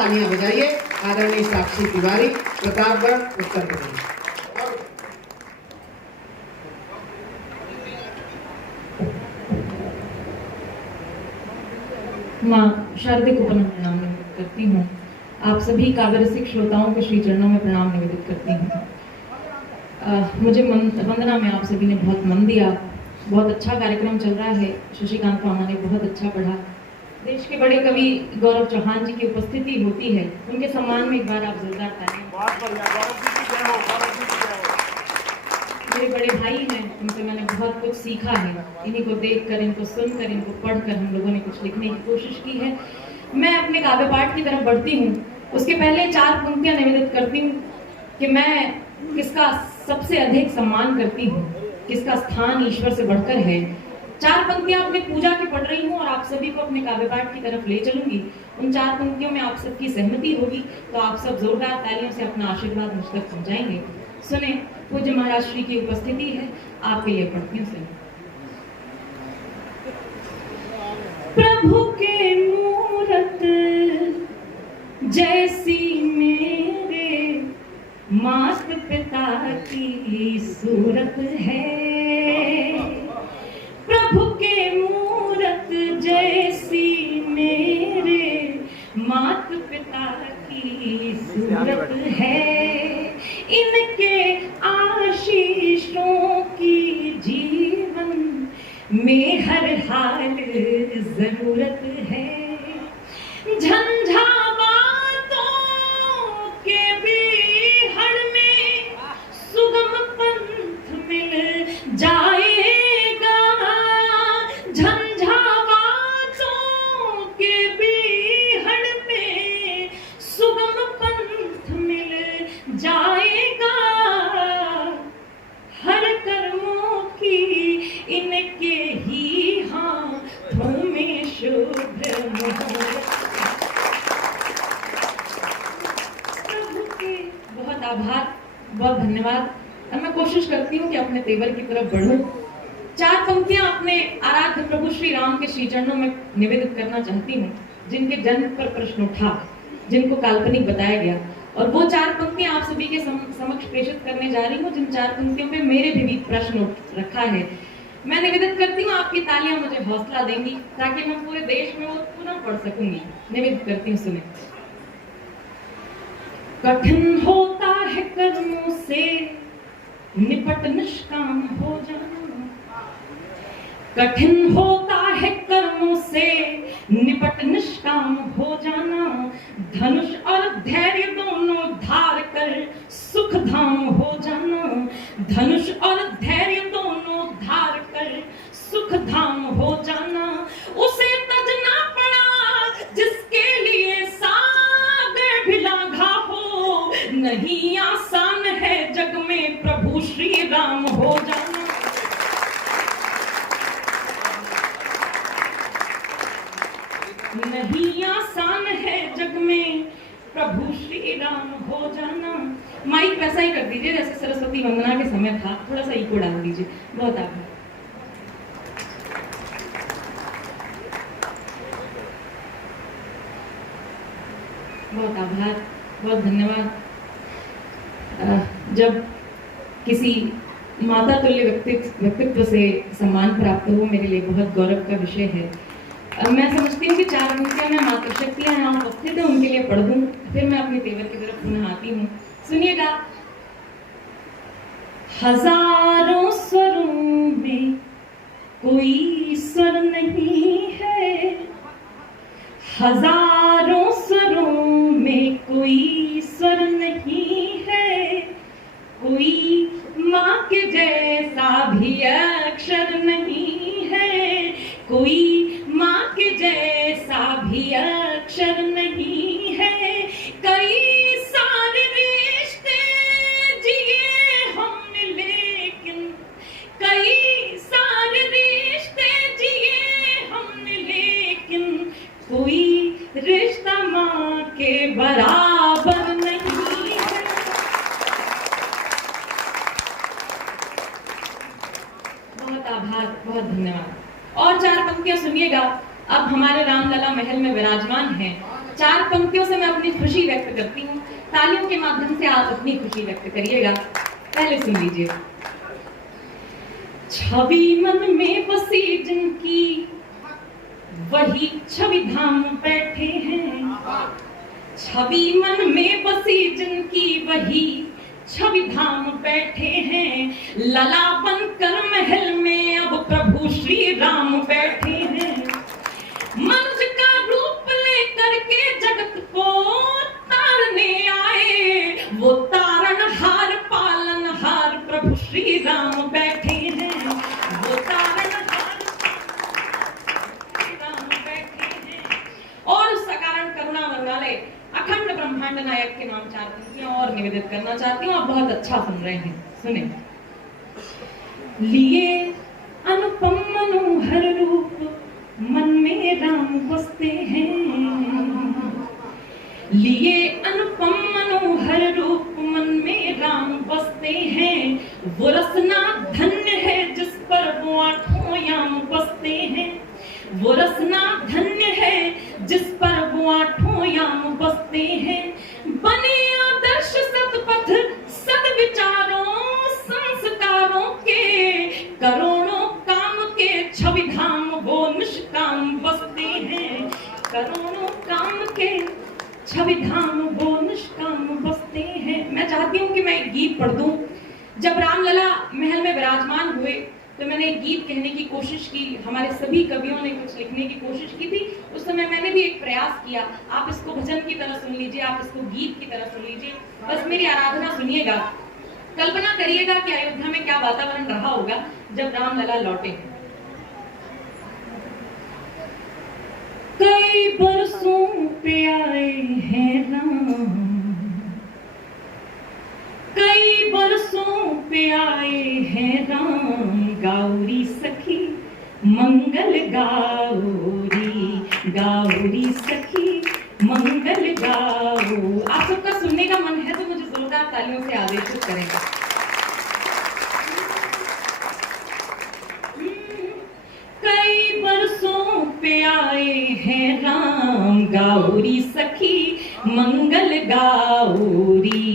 तालियां बजाइए। आदरणीय साक्षी तिवारी, प्रतापगढ़, उत्तर प्रदेश। माँ शारदे को पुनः प्रणाम निवेदित करती हूँ। आप सभी काव्य रसिक श्रोताओं के श्री चरणों में प्रणाम निवेदित करती हूँ। मुझे वंदना में आप सभी ने बहुत मन दिया। बहुत अच्छा कार्यक्रम चल रहा है। शशिकांत पामा ने बहुत अच्छा पढ़ा। देश के बड़े कवि गौरव चौहान जी की उपस्थिति होती है, उनके सम्मान में एक बार आप जोरदार तालियां। मेरे बड़े भाई हैं, उनसे मैंने बहुत कुछ सीखा है। इन्हीं को देखकर, इनको सुनकर, इनको पढ़कर हम लोगों ने कुछ लिखने की कोशिश की है। मैं अपने काव्य पाठ की तरफ बढ़ती हूँ, उसके पहले 4 पंक्तियां निवेदित करती हूँ कि मैं किसका सबसे अधिक सम्मान करती हूँ, किसका स्थान ईश्वर से बढ़कर है। 4 पंक्तियां अपनी पूजा की पढ़ रही हूँ और आप सभी को अपने काव्य पाठ की तरफ ले चलूंगी। उन 4 पंक्तियों में आप सबकी सहमति होगी तो आप सब जोरदार तालियों से अपना आशीर्वाद मुझ तक पहुंचाएंगे। सुने, पूज्य महाराज श्री की उपस्थिति है, आपके लिए पढ़ती हूँ। सुने। प्रभु के मूरत जैसी मेरे मात पिता की सूरत है। प्रभु के मूरत जैसी मेरे मात पिता की सूरत है। इनके आशीषों की जीवन में हर हाल जरूरत है। झंझावातों के बीहड़ में सुगम पंथ मिल जाएगा। झंझावातों के बीहड़ में सुगम पंथ मिल जाएगा। हर कर्मों की इनके ही हाथों में शुभ मुहूर्त। प्रभु के बहुत आभार, बहुत धन्यवाद। अब मैं कोशिश करती हूँ कि अपने तेवर की तरफ बढ़ूं। 4 पंक्तियां अपने आराध्य प्रभु श्री राम के श्री चरणों में निवेदित करना चाहती हूँ, जिनके जन्म पर प्रश्न उठा, जिनको काल्पनिक बताया गया, और वो 4 पंक्तियां आप सभी के समक्ष प्रेषित करने जा रही हूँ, जिन 4 पंक्तियों में मेरे भी प्रश्न रखा है। मैं निवेदित करती हूँ, आपकी तालियां मुझे हौसला देंगी ताकि मैं पूरे देश में वो पुनः पढ़ सकूंगी। निवेदित करती हूँ, सुने। कठिन होता है कर्मों से निपट निष्काम हो जाना। कठिन होता है कर्मों से निपट निष्काम हो जाना। धनुष और धैर्य दोनों धार कर सुख धाम हो जाना। धनुष और धैर्य दोनों धार कर सुख धाम हो जाना। उसे तजना पड़ा जिसके लिए सागर भी लांघा हो। नहीं आसान है जग में प्रभु श्री राम हो जाना। नहीं आसान है जग में प्रभु श्री राम हो जाना। माइक वैसा ही कर दीजिए जैसे सरस्वती वंदना के समय था, थोड़ा सा इको डाल दीजिए। बहुत आभार। बहुत आभार, बहुत धन्यवाद। जब किसी माता तुल्य व्यक्तित्व से सम्मान प्राप्त हो, मेरे लिए बहुत गौरव का विषय है। मैं समझती हूँ कि 4 पंक्तियां में मातृशक्तियां यहाँ उपस्थित है, उनके लिए पढ़ दूं, फिर मैं अपने तेवर की तरफ पुनः आती हूँ। सुनिएगा। हजारों स्वरों में कोई स्वर नहीं है। हजारों स्वरों में कोई स्वर नहीं है। कोई माँ के जैसा भी अक्षर नहीं है। कोई माँ के जैसा भी अक्षर नहीं है। कई सारे रिश्ते जिए हमने, लेकिन कई सारे रिश्ते जिए हमने, लेकिन कोई रिश्ता माँ के बराबर नहीं है। बहुत आभार, बहुत धन्यवाद। और 4 पंक्तियां सुनिएगा। अब हमारे रामलला महल में विराजमान हैं। 4 पंक्तियों से मैं अपनी खुशी व्यक्त करती हूँ, तालियों के माध्यम से आप अपनी खुशी व्यक्त करिएगा। पहले सुन लीजिए। छवि मन में बसी जिनकी वही छवि धाम बैठे हैं, छवि मन में बसी जिनकी वही छवि धाम बैठे हैं, लला बनकर महल में अब प्रभु श्री राम बैठे हैं। मनुष्य का रूप लेकर के जगत को तारने आए, वो तारनहार पालनहार प्रभु श्री राम बैठे हैं, वो तारनहार श्री राम बैठे हैं। और उस कारण करुणा वरवाले अखंड ब्रह्मांड नायक के नाम 4 पंक्तियां और निवेदित करना चाहती हूँ। आप बहुत अच्छा सुन रहे हैं, सुने। लिए अनुपम मनोहर रूप मन में राम बसते हैं, लिए अनुपम मनोहर रूप मन में राम बसते हैं, वो रसना धन्य है जिस पर वो 8 याम बसते हैं, वो रसना धन्य है जिस पर वो 8 याम बसते हैं। बने आदर्श सतपथ सद्विचारों संस्कारों के, करोड़ों काम के छवि धाम वो निष्काम बसते हैं, करोड़ों काम के छवि धाम वो निष्काम बसते हैं। मैं चाहती हूँ कि मैं एक गीत पढ़ दूं। जब रामलला महल में विराजमान हुए तो मैंने एक गीत कहने की कोशिश की, हमारे सभी कवियों ने कुछ लिखने की कोशिश की थी, उस समय मैंने भी एक प्रयास किया। आप इसको भजन की तरह सुन लीजिए, आप इसको गीत की तरह सुन लीजिए, बस मेरी आराधना सुनिएगा। कल्पना करिएगा कि अयोध्या में क्या वातावरण रहा होगा जब रामलला लौटे। कई बरसों पे आए हैं राम, कई बरसों पे आए हैं राम, गाउरी सखी मंगल गाउरी, गाउरी सखी मंगल गाओ। आप सबका सुनने का मन है तो मुझे जोरदार तालियों से आदेशित करेंगे। कई बरसों पे आए हैं राम, गाउरी सखी मंगल गाउरी,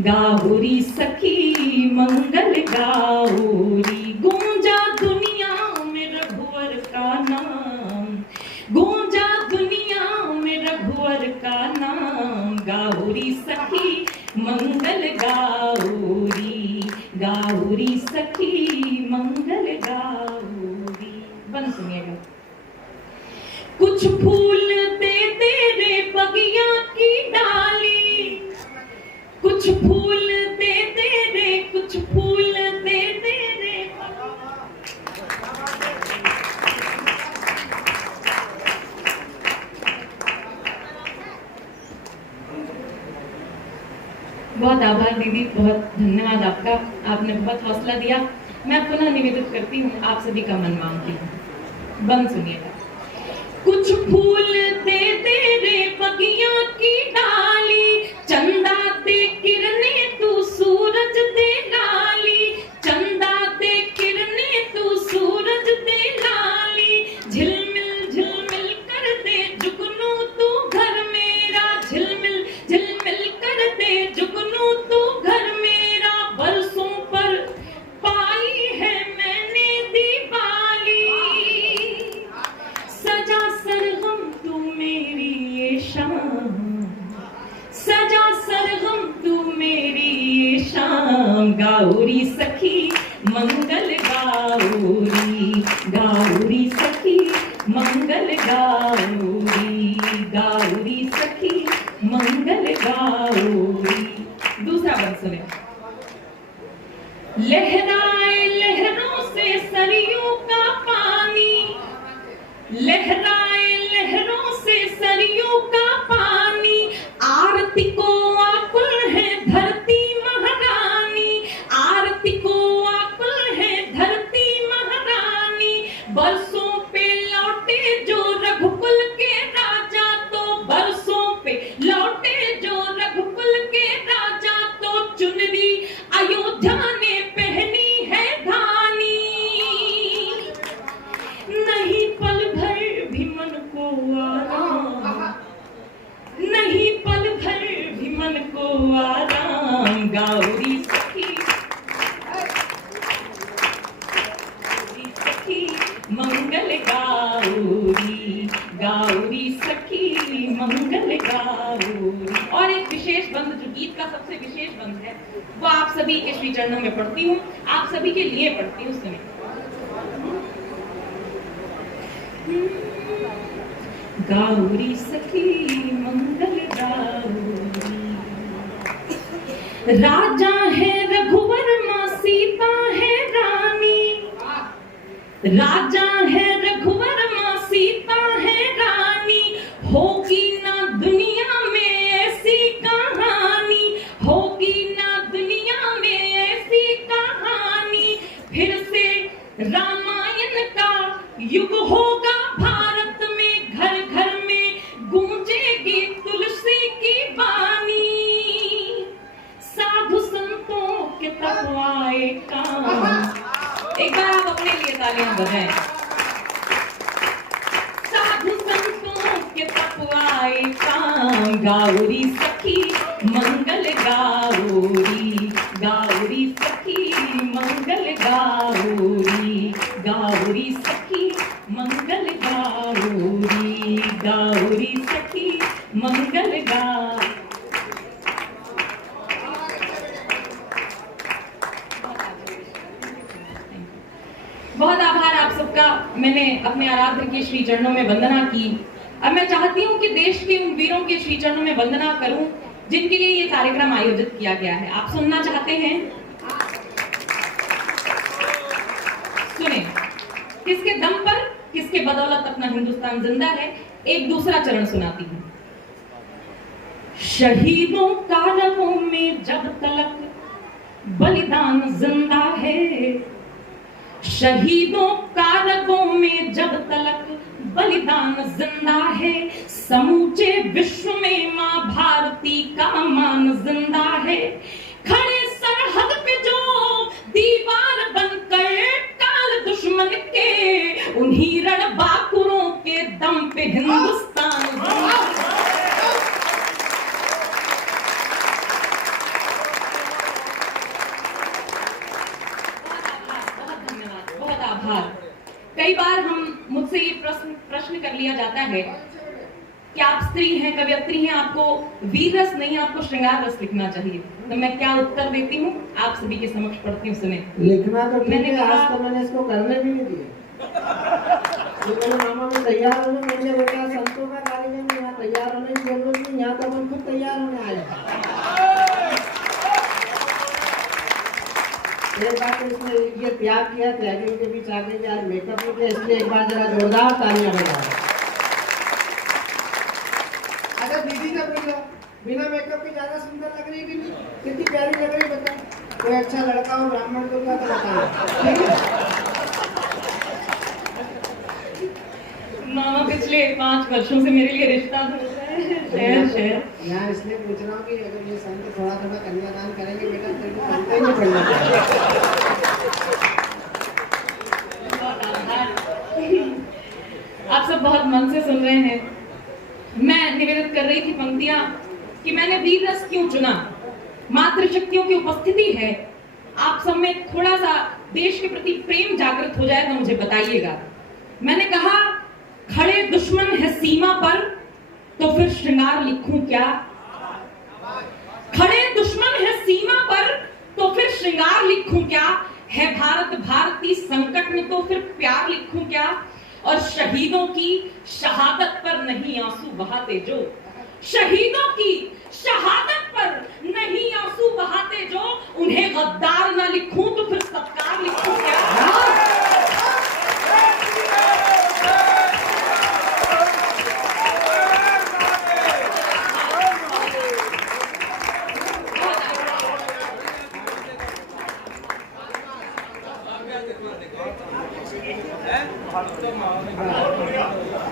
गाउरी सखी मंगल गाउरी। गूंजा दुनिया में रघुवर का नाम, गूंजा दुनिया में रघुवर का नाम, गाउरी सखी मंगल गाउरी, गाउरी सखी मंगल गाउरी। बन सुनिएगा। कुछ फूल दे तेरे बगिया की डाली, कुछ फूल दे तेरे, कुछ फूल दे तेरे। बहुत आभार दीदी, बहुत धन्यवाद आपका, आपने बहुत हौसला दिया। मैं पुनः निवेदित करती हूँ, आप सभी का मन मांगती हूँ। बंद सुनिएगा। कुछ फूल दे तेरे बगिया की डाली, चंदा दे किरने तू सूरज दे लाली, चंदा दे किरने तू सूरज दे लाली। झिलमिल झिलमिल कर दे जुगनू तू घर मेरा, झिलमिल झिलमिल कर दे जुगनू तू घर मेरा। बरसों पर पाई है मैंने दिवाली, सजा सरगम तू मेरी ये शाम, सजा सरगम तू मेरी ये शाम। गाउरी सखी मंगल गाउरी, गाउरी सखी मंगल गाउरी, गाउरी सखी मंगल गाउरी। दूसरा बंद सुने। लहराए लहरों से सरयू का पानी, लहराए लहरों से सरयू का पानी। आरती को आकुल है धरती महारानी, आरती को आकुल है धरती महारानी। बरसों पे लौटे जो रघुकुल के राजा, तो बरसों पे लौटे जो रघुकुल के पसंद है वो आप सभी के श्री चरणों में पढ़ती हूँ, आप सभी के लिए पढ़ती हूँ। सुने। गौरी सखी मंगल गौरी, राजा है रघुवर मां सीता है रानी, राजा है रघुवर मां सीता है रानी, होगी ना दुनिया में ऐसी कहानी, होगी ना दुनिया में ऐसी कहानी, फिर से रामायण का युग होगा भारत में, घर घर में गूंजेगी तुलसी की बानी, साधु संतों के तपवाए काम। एक बार आप अपने लिए तालियां बजाएं। साधु संतों के तपवाए काम, गौरी सखी मंगल गौरी, गौरी सखी मंगल गौरी, गौरी सखी मंगल गौरी, गौरी सखी मंगल गौरी। बहुत आभार आप सबका। मैंने अपने आराध्य के श्री चरणों में वंदना की। अब मैं चाहती हूँ कि देश के उन वीरों के श्री चरणों में वंदना करूं जिनके लिए ये कार्यक्रम आयोजित किया गया है। आप सुनना चाहते हैं? सुने। किसके दम पर, किसके बदौलत अपना हिंदुस्तान जिंदा है, एक दूसरा चरण सुनाती हूँ। शहीदों का रगों में जब तलक बलिदान जिंदा है, शहीदों का रगों में जब तलक बलिदान जिंदा है, समूचे विश्व में मां भारती का मान जिंदा है, खड़े सरहद पे जो दीवार बनकर काल दुश्मन के, उन्हीं रणबांकुरों के दम पे हिंदुस्तान कई बार हम मुझसे ये प्रश्न कर लिया जाता है कि आप स्त्री हैं, कवयित्री हैं, आपको वीर रस नहीं, आपको श्रृंगार रस लिखना चाहिए। तो मैं क्या उत्तर देती हूँ, आप सभी के समक्ष पढ़ती हूँ। सुने। लिखना तो मैंने आज तो मैंने इसको करने भी नहीं दिया। मेरे मामा में तैयार होने, मैंने बोला संतों का कार्यक्रम यहाँ तैयार होने की जरूरत नहीं, यहाँ तो हम खुद तैयार होने आए। एक बार तो इसने ये त्याग किया, त्यागी के बीच आ गई, आज मेकअप नहीं किया, इसलिए एक बार जरा जोरदार तालियां बजाओ। अच्छा दीदी जब बिना मेकअप के ज्यादा सुंदर लग रही कि नहीं, कितनी प्यारी लग रही बता। कोई अच्छा लड़का हो ब्राह्मण को क्या तो बताओ। मामा पिछले 5 वर्षों से मेरे लिए रिश्ता ढूंढ रहे हैं। शहर यहाँ इसलिए पूछ रहा हूँ कि अगर ये संत थोड़ा थोड़ा कन्यादान करेंगे बेटा तो संत ही नहीं पढ़ना चाहिए। आप सब बहुत मन से सुन रहे हैं। मैं निवेदन कर रही थी पंक्तियां कि मैंने वीर रस क्यों चुना। मातृशक्तियों की उपस्थिति है, आप सब में थोड़ा सा देश के प्रति प्रेम जागृत हो जाए तो मुझे बताइएगा। मैंने कहा खड़े दुश्मन है सीमा पर तो फिर श्रृंगार लिखूं क्या, खड़े दुश्मन है सीमा पर तो फिर श्रृंगार लिखूं क्या, है भारत भारती संकट में तो फिर प्यार लिखूं क्या, और शहीदों की शहादत पर नहीं आंसू बहाते जो, शहीदों की शहादत पर नहीं आंसू बहाते जो, उन्हें गद्दार ना लिखूं तो फिर सत्कार लिखूं क्या।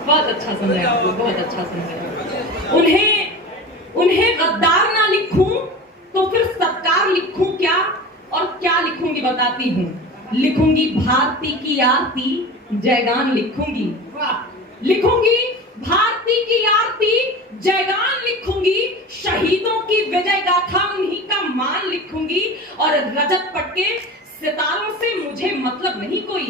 बहुत अच्छा सुन रहे हैं, बहुत अच्छा सुन रहे हैं। उन्हें गद्दार ना लिखूं तो फिर सत्कार लिखूं क्या, और क्या लिखूंगी बताती हूँ। लिखूंगी भारती की आरती, जयगान लिखूंगी, लिखूंगी भारती की आरती, जयगान लिखूंगी, शहीदों की विजय गाथा उन्हीं का मान लिखूंगी, और रजत पटके सितारों से मुझे मतलब नहीं कोई,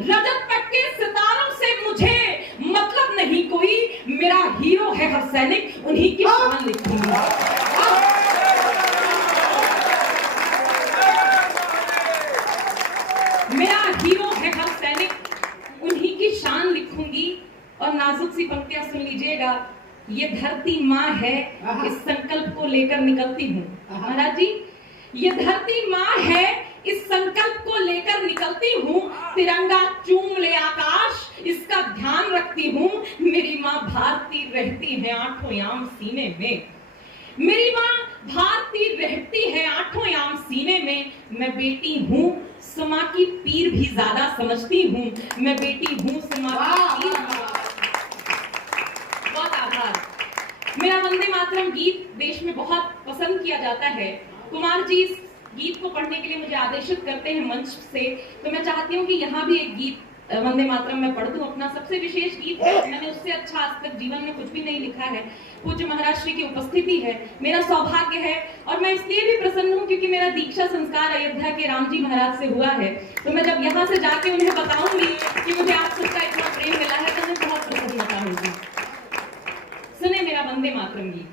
रजत पटके सितारों से मुझे मतलब नहीं कोई, मेरा हीरो है हर सैनिक, उन्हीं की शान लिखूंगी। ये धरती माँ है, इस संकल्प को लेकर निकलती हूँ। महाराज जी, ये धरती माँ है, इस संकल्प को लेकर निकलती हूँ। तिरंगा चूम ले आकाश, इसका ध्यान रखती हूँ। मेरी माँ भारती रहती है आठों याम सीने में। मेरी माँ भारती रहती है आठों याम सीने में। मैं बेटी हूँ, समा की पीर भी ज्यादा समझती हूँ। मैं बेटी हूँ, समा की पीर। बहुत आभार। मेरा वंदे मातरम गीत देश में बहुत पसंद किया जाता है। कुमार जी इस गीत को पढ़ने के लिए मुझे आदेशित करते हैं मंच से, तो मैं चाहती हूँ कि यहाँ भी एक गीत वंदे मातरम में पढ़ दूं। अपना सबसे विशेष गीत है, मैंने उससे अच्छा आज तक जीवन में कुछ भी नहीं लिखा है। पूज्य महाराज श्री की उपस्थिति है, मेरा सौभाग्य है, और मैं इसलिए भी प्रसन्न हूँ क्योंकि मेरा दीक्षा संस्कार अयोध्या के राम जी महाराज से हुआ है। तो मैं जब यहाँ से जाके उन्हें बताऊंगी कि मुझे आप सबका इतना प्रेम मिला है, तो मैं बहुत प्रसन्नता होगी। सुने मेरा वंदे मातरम गीत।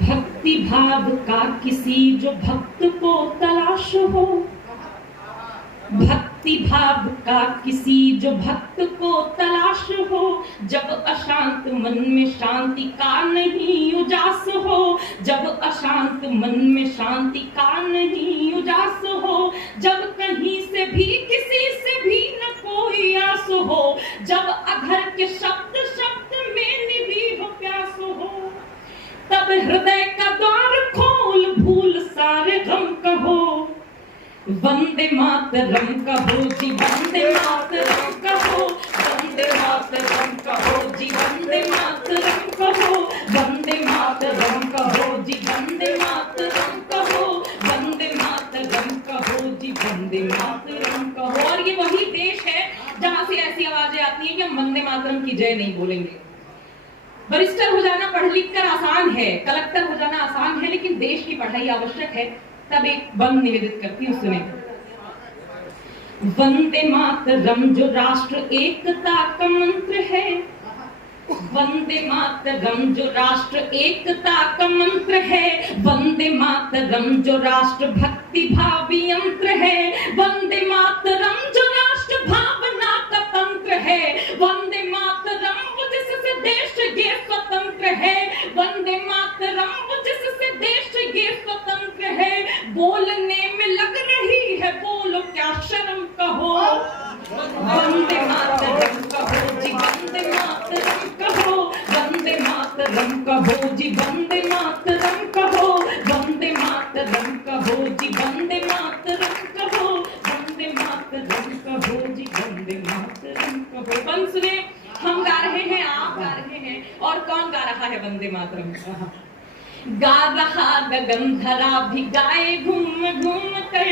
भक्ति भाव का किसी जो भक्त को तलाश हो, भक्ति भाव का किसी जो भक्त को तलाश हो, जब अशांत मन में शांति का नहीं उजास हो, जब अशांत मन में शांति का नहीं उजास हो, जब कहीं से भी किसी से भी न कोई आस हो, जब अधर के शब्द शब्द में निरीह प्यास हो, तब हृदय का द्वार खोल भूल सारे गम कहो। वंदे मातरम कहो जी, वंदे मातरम कहो, वंदे मातरम कहो जी, वंदे मातरम कहो, वंदे मातरम कहो जी, वंदे मातरम कहो, वंदे मातरम कहो जी, वंदे मातरम कहो। और ये वही देश है जहां से ऐसी आवाजें आती हैं कि हम वंदे मातरम की जय नहीं बोलेंगे। बरिस्टर हो जाना पढ़ लिख कर आसान है, कलेक्टर हो जाना आसान है, लेकिन देश की पढ़ाई आवश्यक है। तब एक बंद निवेदित करती हूँ, सुने। वंदे मातरम जो राष्ट्र एकता का मंत्र है, वंदे मातरम जो राष्ट्र एकता का मंत्र है, वंदे मातरम जो राष्ट्र भक्ति भावी यंत्र है, वंदे मातरम जो राष्ट्र भावना का तंत्र है, वंदे मातरम जिससे देश ये स्वतंत्र है, वंदे मातरम जिससे देश ये स्वतंत्र है, बोलने में लग रही है बोलो क्या शर्म कहो। वंदे मातरम कहो जी, वंदे मातरम कहो, वंदे मातरम कहो जी, वंदे मातरम कहो, वंदे मातरम कहो जी, वंदे मातरम कहो, वंदे मातरम कहो जी, वंदे मातरम कहो। बंद सुने, हम गा रहे हैं, आप गा रहे हैं, और कौन गा रहा है वंदे मातरम? गा रहा गगनधरा भी गाए घूम घूम कर,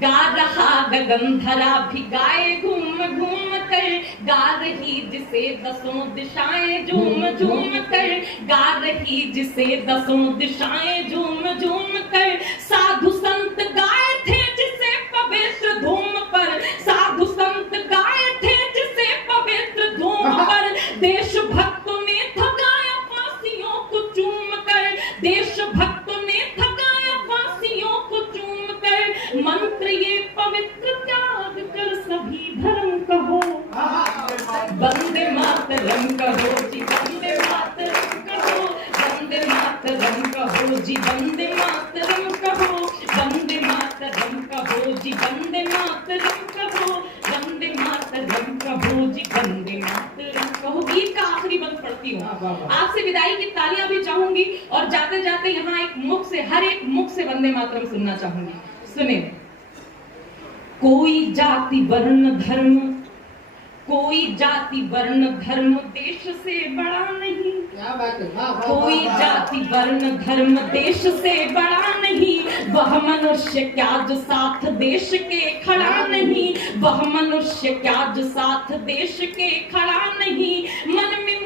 गा रहा गगनधरा भी गाए घूम घूम कर, गा रही जिसे दसों दिशाएं झूम झूम कर, गा रही जिसे दसों दिशाएं झूम झूम कर, साधु संत गाए थे जिसे पवित्र धूम पर, साधु संत गाए थे जिसे पवित्र धूम पर, देशभक्तों ने थकाया फांसियों को चूम कर, देशभक्तों ने थकाया फांसियों को चूम कर, मंत्र ये पवित्र त्याग कर सभी धर्म कहो। वंदे मातरम कहो जी, वंदे मातरम कहो, वंदे मातरम कहो जी, वंदे मातरम कहो, वंदे मातरम कहो जी, वंदे मातरम कहो, वंदे मातरम कहो जी, वंदे मातरम कहो। गीत का आखिरी बंद पढ़ती हूँ, आपसे विदाई की तालियां भी चाहूंगी, और जाते जाते यहाँ एक मुख से, हर एक मुख से वंदे मातरम सुनना चाहूंगी। सुने। कोई जाति वर्ण धर्म, कोई जाति वर्ण धर्म देश से बड़ा नहीं, क्या बात है, कोई जाति वर्ण धर्म देश से बड़ा नहीं, वह मनुष्य क्या जो साथ देश के खड़ा नहीं, वह मनुष्य क्या जो साथ देश के खड़ा नहीं, मन में